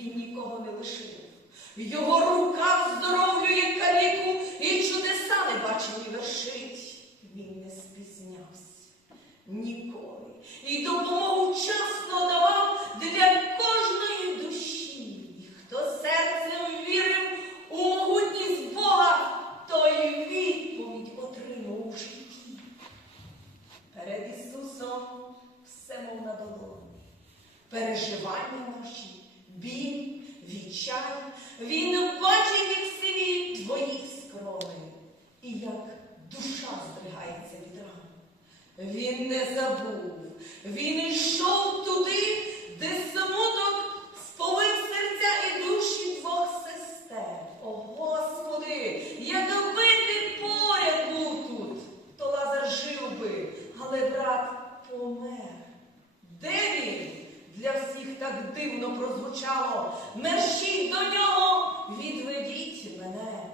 він нікого не лишив. Його рука здоровлює каліку і чудеса небачені вершить. Він не спізнявся ніколи. І допомогу вчасно давав для кожної душі. І хто серцем вірив у могутність Бога, той відповідь отримав у житті. Перед Ісусом все мов на долоні. Переживання наші, біль, відчай. Він бачить, в сиві твої скрони, і як душа здригається від ран. Він не забув, він йшов туди, де смуток дивно прозвучало. Мерщіть до нього, відведіть мене.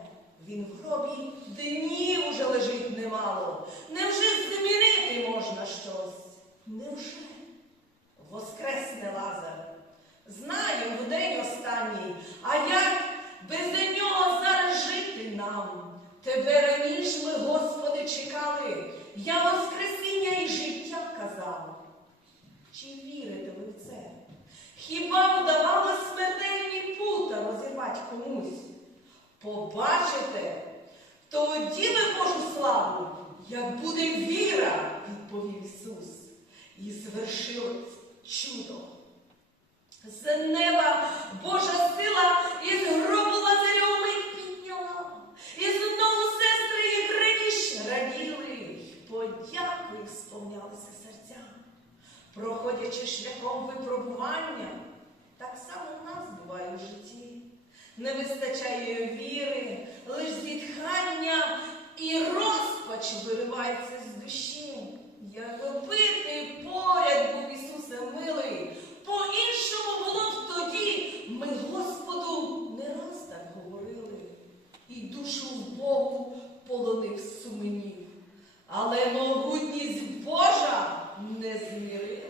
Він в гробі днів уже лежить немало. Невже змінити можна щось? Невже? Воскресне Лазар. Знаю в день останній, а як без нього зараз жити нам? Тебе раніше ми, Господи, чекали. Я Воскресіння і життя казав. Чи вірите ви? Хіба вдавало смертельні пута розірвати комусь? Побачите, тоді ви Божу славу, як буде віра, відповів Ісус, і звершив чудо. З неба Божа сила із гробу Лазаря підняла. І знову сестри і раніше раділи, й подякою сповнялися серця. Проходячи шляхом випробування, так само в нас буває у житті. Не вистачає віри, лиш зітхання і розпач виривається з душі. Якби ти поряд був Ісусе милий, по-іншому було б тоді. Ми Господу не раз так говорили, і душу в Богу полонив суменів. Але могутність Божа незмірима.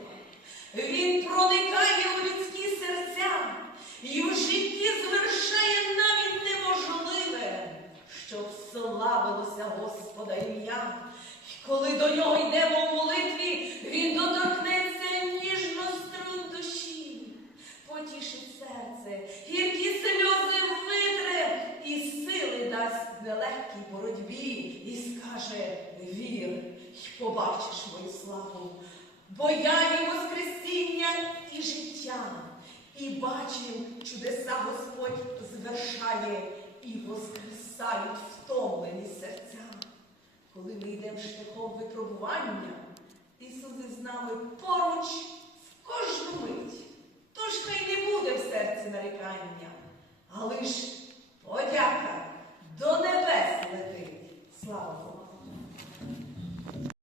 Він проникає у людські серця і в житті звершає навіть неможливе, щоб славилося Господа ім'я. І коли до нього йдемо в молитві, він доторкнеться ніжно струн душі, потішить серце, гіркі сльози витре і сили дасть нелегкій боротьбі, і скаже вір, і побачиш мою славу. Бо я і Воскресіння і життя, і бачив, чудеса Господь звершає, і воскресають втомлені серця. Коли ми йдемо випробування, Ісус із нами поруч в кожну мить. Тож хай не буде в серці нарікання, а лиш